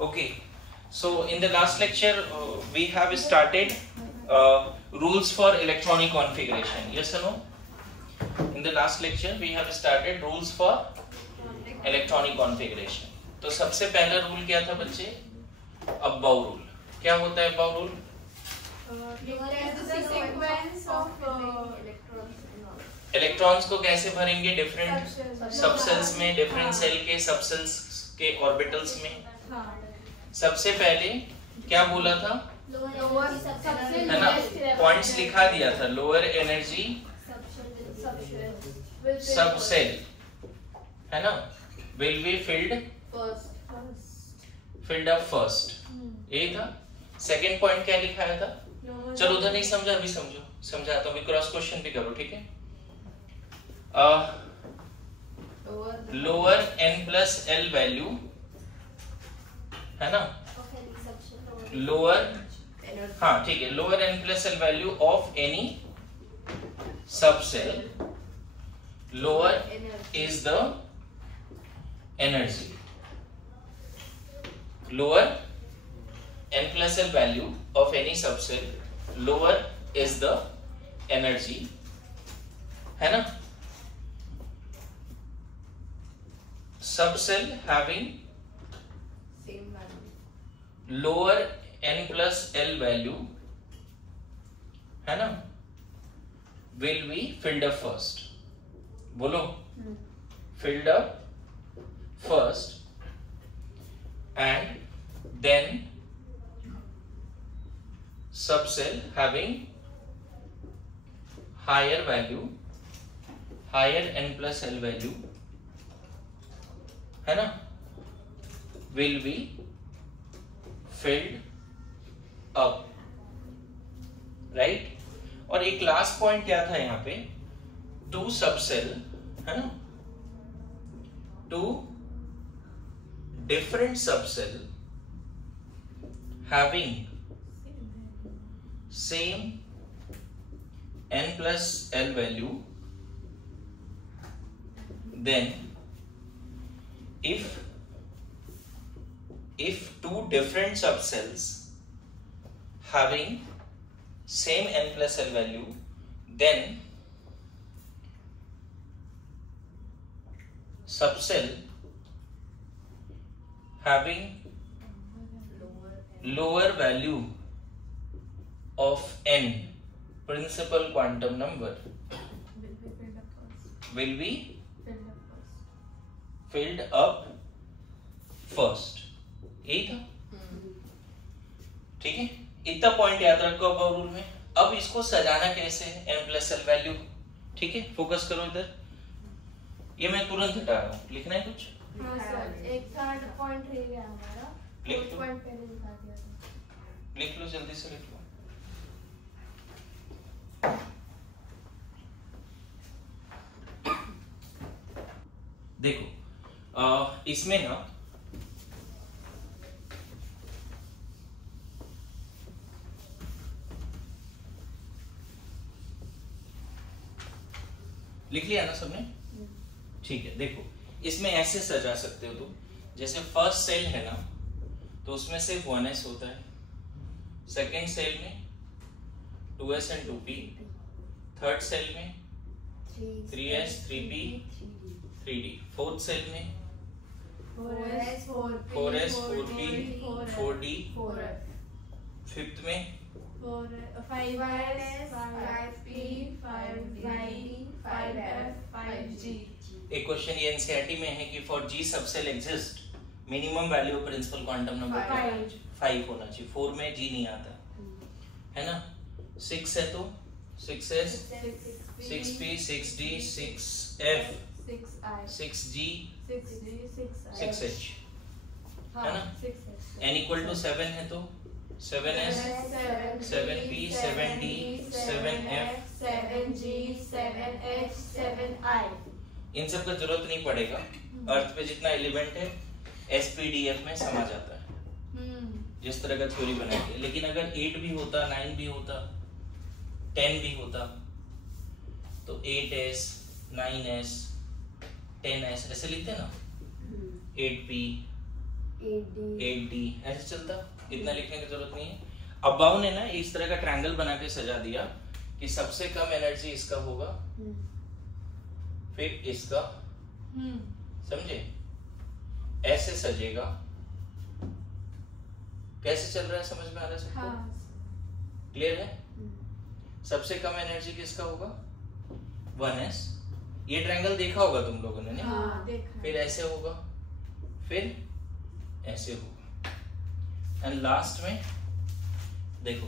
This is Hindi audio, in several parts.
Okay, so in the last lecture we have started rules for electronic configuration. Yes or no? In the last lecture we have started rules for electronic configuration. तो सबसे पहला रूल क्या था बच्चे? Aufbau rule. क्या होता है अबाउ रूल? इलेक्ट्रॉन्स को कैसे भरेंगे डिफरेंट सबसेल्स में, डिफरेंट सेल के सबसेल्स के ऑर्बिटल्स में. सबसे पहले क्या बोला था? है ना, पॉइंट्स लिखा दिया था. लोअर एनर्जी सबसेल है ना will be filled up first. यही था. सेकंड पॉइंट क्या लिखाया था? चलो उधर नहीं समझा, अभी समझो, समझाता हूँ. क्रॉस क्वेश्चन भी करो, ठीक है. Lower n plus L value है ना, लोअर, हाँ ठीक है, lower n plus L value of any subshell, lower is the energy. Lower n plus l value of any subcell, lower is the energy, है ना. Subcell having lower n plus l value है ना will be filled up first. बोलो, filled up first and then subcell having higher value, higher n plus l value है ना will be filled up, right. और एक लास्ट पॉइंट क्या था यहाँ पे? टू सबसेल है ना, two different subshell having same n plus l value, then if two different subcells having same n plus l value, then subcell having lower value of n principal quantum number will be filled up first. यही था, ठीक है. इतना पॉइंट याद रखो अब रूल में. अब इसको सजाना कैसे है? n प्लस एल वैल्यू, ठीक है. फोकस करो इधर. ये मैं तुरंत हटा रहा हूँ. लिखना है कुछ? हाँ सर, एक थर्ड पॉइंट रह गया हमारा. लिख लो, पॉइंट पहले लिखा दिया था. लिख लो, जल्दी से लिख लो. देखो इसमें ना लिख लिया ना सबने? ठीक है. देखो इसमें ऐसे सजा सकते हो तुम. जैसे फर्स्ट सेल है ना, तो उसमें सिर्फ 1s होता है. सेकेंड सेल में 2s and 2p. Third cell में 3s 3p 3d. Fourth cell में 4s 4p 4d. फिफ्थ में 5s 5p 5d 5f 5g. एक क्वेश्चन ये एनसीईआरटी में है कि for G subshell exist minimum value of principal quantum number 5 होना चाहिए. 4 में जी नहीं आता है ना. 6 है तो 6s 6p 6d 6f 6g 6h है ना. n इक्वल टू 7 है तो 7s 7p 7d 7f 7g 7h 7i. इन सब का जरूरत नहीं पड़ेगा. अर्थ पे जितना एलिमेंट है SPDF में समा जाता है जिस तरह का थ्योरी बनाई है. लेकिन अगर 8 भी होता, 9 भी होता, 10 भी होता तो 8s 9s 10s ऐसे लिखते ना. 8p 8d ऐसे चलता, इतना लिखने की जरूरत नहीं है। अब बाउ ने ना इस तरह का ट्रायंगल बना के सजा दिया कि सबसे कम एनर्जी इसका होगा, फिर इसका, समझे, ऐसे सजेगा। कैसे चल रहा है, समझ में आ रहा है सबको? क्लियर है? सबसे कम एनर्जी किसका होगा? 1s। ये ट्रायंगल देखा होगा तुम लोगों ने, नहीं? हाँ, देखा। फिर ऐसे होगा, फिर ऐसे होगा, एंड लास्ट में देखो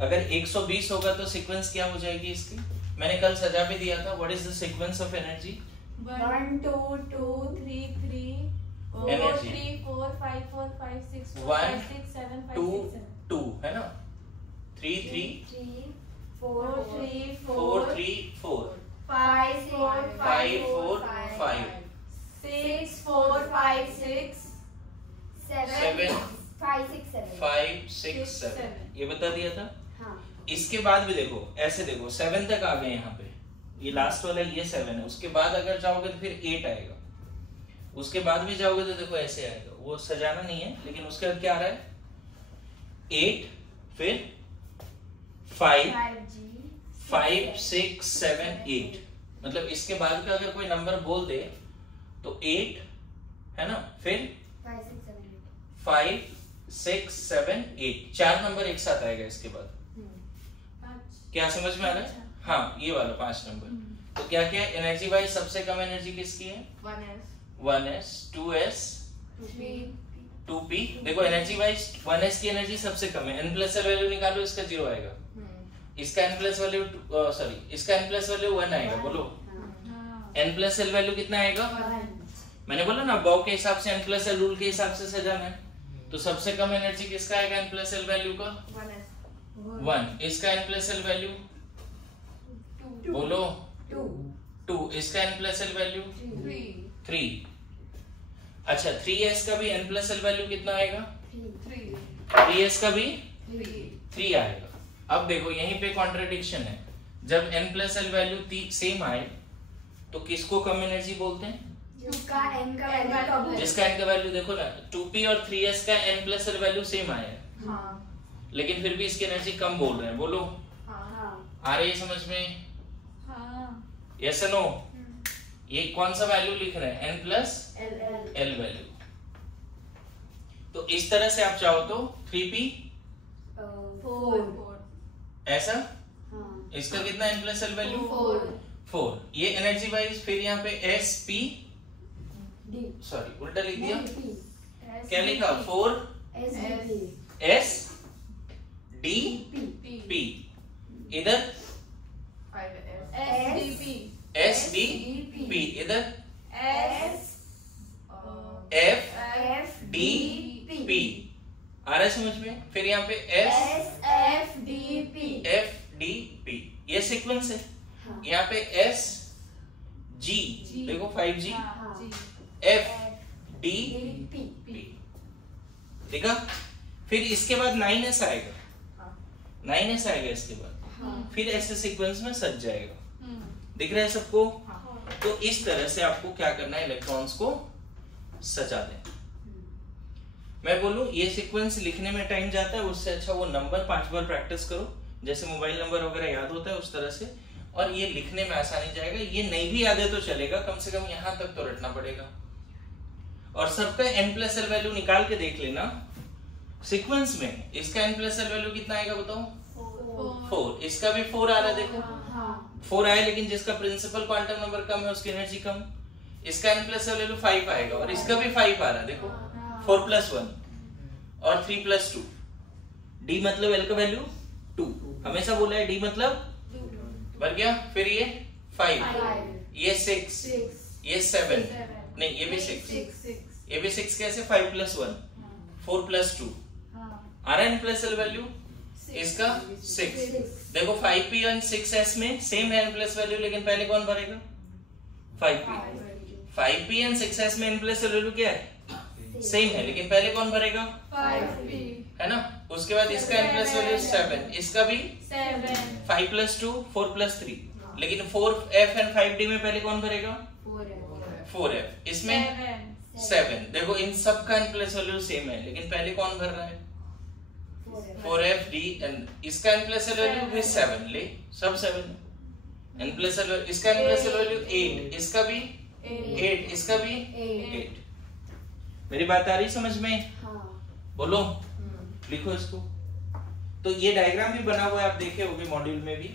अगर 120 होगा तो सीक्वेंस क्या हो जाएगी इसकी? मैंने कल सजा भी दिया था। What is the sequence of energy? 1 2 2 3 3 4 Energy. 3 4 5 4 5 6 4 1 5 6 7 5 2 6 7 2 है ना? 3 3 4 3 4 3 4 5 4 5 4 5 6 4 5 6 7 5 6 7 5 6 7 ये बता दिया था। हाँ। इसके बाद भी देखो, ऐसे देखो 7 तक आ गए यहाँ पे, ये लास्ट वाला ये 7 है। उसके बाद अगर जाओगे तो फिर 8 आएगा, उसके बाद भी जाओगे तो देखो ऐसे आएगा। वो सजाना नहीं है, लेकिन उसके बाद क्या आ रहा है? 8 फिर 5 5 6 7 8। मतलब इसके बाद का अगर कोई नंबर बोल दे तो 8 है ना, फिर 5 6 7 8, 4 नंबर एक साथ आएगा इसके बाद। क्या समझ में आ रहा है? हाँ, ये वाला 5 नंबर। तो क्या क्या एनर्जी वाइज सबसे कम एनर्जी किसकी है? 1s 2s 2p। देखो एनर्जी वाइज 1s की एनर्जी सबसे कम है। n प्लस वैल्यू निकालो, इसका 0 आएगा, इसका n प्लस वैल्यू इसका n प्लस वैल्यू 1 आएगा। बोलो n प्लस l वैल्यू कितना आएगा? मैंने बोला ना बॉब के हिसाब से n प्लस l रूल के हिसाब से सजाना है। तो सबसे कम एनर्जी किसका आएगा n प्लस l वैल्यू का? 1। इसका n प्लस l वैल्यू बोलो 2। इसका n प्लस l वैल्यू 3। अच्छा 3s का भी n प्लस l वैल्यू कितना आएगा? 3s का भी 3 आएगा। अब देखो यहीं पे कॉन्ट्रडिक्शन है। जब n plus l value same आए तो किसको कम एनर्जी बोलते हैं? जिसका n का वैल्यू कम है। जिसका n का वैल्यू देखो ना, 2p और 3s का n plus l value same आया है, लेकिन फिर भी इसकी एनर्जी कम बोल रहे हैं। बोलो आ रही है समझ में? Yes no? ये कौन सा वैल्यू लिख रहे हैं? n plus l value. तो इस तरह से आप चाहो तो 3p 4 ऐसा, इसका कितना n प्लस l वैल्यू? 4। ये एनर्जी वाइज। फिर यहाँ पे s p सॉरी उल्टा लिख दिया, क्या लिखा? 4 s d p, इधर s d p, इधर f d p। आ रहा है समझ में? फिर यहाँ पे f d p, ये सीक्वेंस है। यहाँ पे s g, देखो 5g, f d p, देखा? फिर इसके बाद 9s आएगा, 9s आएगा इसके बाद, फिर ऐसे सीक्वेंस में सज जाएगा। दिख रहा है सबको? तो इस तरह से आपको क्या करना है, इलेक्ट्रॉन्स को सजा दें। मैं बोलूं ये सीक्वेंस लिखने में टाइम जाता है, उससे अच्छा वो नंबर 5 बार प्रैक्टिस करो, जैसे मोबाइल नंबर वगैरह याद होता है उस तरह से, और ये लिखने में आसानी जाएगा। ये नहीं भी याद है तो चलेगा, कम से कम यहाँ तक तो रटना पड़ेगा। और सबका n प्लस l वैल्यू निकाल के देख लेना सीक्वेंस में। इसका n प्लस l वैल्यू कितना आएगा बताओ? 4। इसका भी 4 आ रहा है, देखो 4 आया, लेकिन जिसका प्रिंसिपल क्वांटम नंबर कम है उसकी एनर्जी कम। इसका n प्लस l वैल्यू 5 आएगा, और इसका भी 5 आ रहा है, देखो 4 प्लस 1 और 3 प्लस 2। d मतलब l का वैल्यू 2, हमेशा बोला है d मतलब बढ़ गया। फिर ये 5, ये 6, ये 7, नहीं ये भी 6, ये भी 6 कैसे? 5 प्लस 1 4 प्लस 2 आ रहा है n प्लस l वैल्यू, इसका 6। देखो 5p और 6s में सेम है n प्लस वैल्यू, लेकिन पहले कौन भरेगा? 5p। 5p और 6s में n प्लस वैल्यू क्या है? सेम है, लेकिन पहले कौन भरेगा? 5p, है ना? उसके बाद इसका n प्लस वैल्यू 7, इसका भी 5 प्लस 2 4 प्लस 3, लेकिन 4f एंड 5d में पहले कौन भरेगा? 4f। इसमें 7। देखो इन सब का n प्लस वैल्यू सेम है, लेकिन पहले कौन भर रहा है? 4FD, एंड इसका n प्लस वैल्यू भी 7 ले, सब 7। n प्लस वैल्यू, इसका n प्लस वैल्यू 8, इसका भी 8, इसका भी 8। मेरी बात आ रही समझ में? हाँ। बोलो, लिखो इसको। तो ये डायग्राम भी बना हुआ है, आप देखे होंगे मॉड्यूल में भी,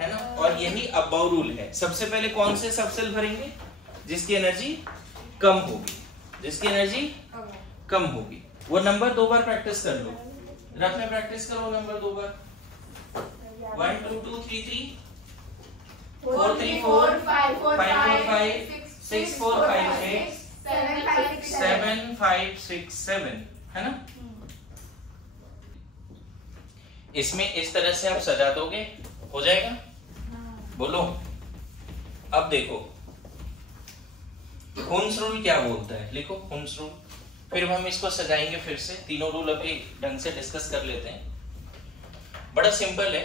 है ना? और यही अबाउ रूल है। सबसे पहले कौन से सबसेल भरेंगे? जिसकी एनर्जी कम होगी, जिसकी एनर्जी कम होगी। वो नंबर 2 बार प्रैक्टिस कर लो, रफ में प्रैक्टिस करो नंबर 2 बार। 1 2 2 3 3 4 3 4 5 4 5 6 4 5 6 7 5 6 7, है ना? इसमें इस तरह से आप सजा दोगे, हो जाएगा? बोलो। अब देखो हुन्स रूल क्या बोलता है, लिखो हुन्स रूल। फिर हम इसको सजाएंगे फिर से, तीनों रूल अभी ढंग से डिस्कस कर लेते हैं। बड़ा सिंपल है।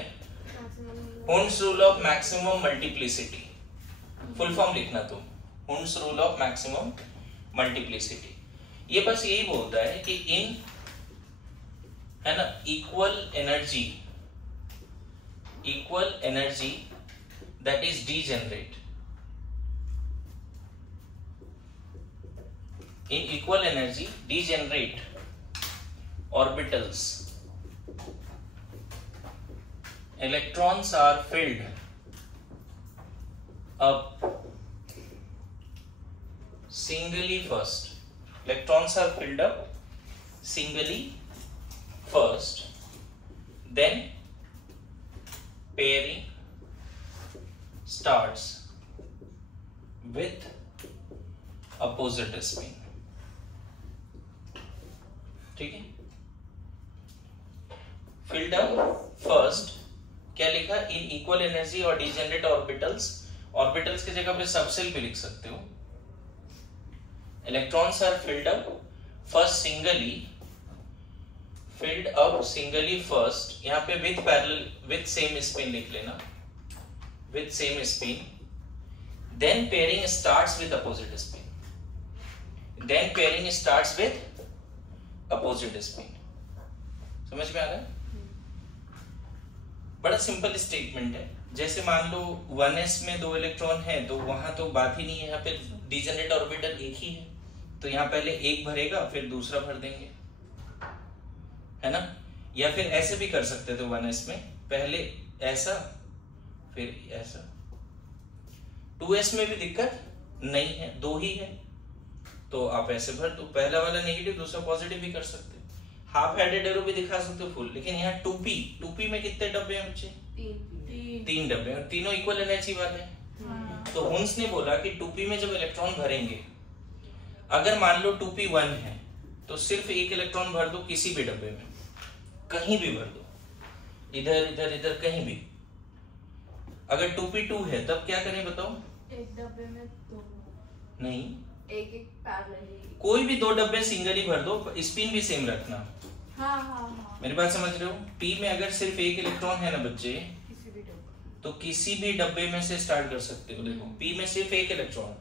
Hund's rule of maximum multiplicity, full form लिखना तुम। Hund's rule of maximum multiplicity, ये बस यही बोलता है कि इन, है ना, equal energy that is degenerate, in equal energy degenerate orbitals, electrons are filled up singly first. Electrons are filled up singly first, then pairing starts with opposite spin। ठीक है? फिल्ड अप फर्स्ट क्या लिखा? इन इक्वल एनर्जी और डिजेनरेट ऑर्बिटल्स, ऑर्बिटल्स की जगह पे सबसेल भी लिख सकते हो। Electrons are filled up first singly, filled up singly first, यहाँ पे with parallel with same spin लिख लेना, with same spin. Then pairing starts with opposite spin, then pairing starts with opposite spin. समझ में आ रहा है? बड़ा सिंपल स्टेटमेंट है। जैसे मान लो 1s में 2 इलेक्ट्रॉन है, तो वहां तो बात ही नहीं है, यहाँ पे डीजेनरेट ऑर्बिटल एक ही है, तो यहाँ पहले एक भरेगा फिर दूसरा भर देंगे, है ना? या फिर ऐसे भी कर सकते थे 1s में, पहले ऐसा फिर ऐसा। 2s में भी दिक्कत नहीं है, 2 ही है, तो आप ऐसे भर दो, पहला वाला नेगेटिव दूसरा पॉजिटिव भी कर सकते हो। हाफ हेडेड एरो भी दिखा सकते हो फुल। लेकिन यहाँ 2p में कितने डब्बे हैं बच्चे? 3 डब्बे, और तीनों इक्वल एनर्जी वाले हैं। तो हुन्स ने बोला कि 2p में जब इलेक्ट्रॉन भरेंगे, अगर मान लो 2p 1 है, तो सिर्फ एक इलेक्ट्रॉन भर दो किसी भी डब्बे में, कहीं भी भर दो, इधर इधर इधर कहीं भी। अगर 2p 2 है तब क्या करें बताओ? एक डब्बे में 2 नहीं, एक पैरेलल, कोई भी 2 डब्बे सिंगली भर दो, स्पिन भी सेम रखना। हाँ। मेरी बात समझ रहे हो? p में अगर सिर्फ एक इलेक्ट्रॉन है ना बच्चे, तो किसी भी डब्बे में से स्टार्ट कर सकते हो। देखो p में सिर्फ एक इलेक्ट्रॉन,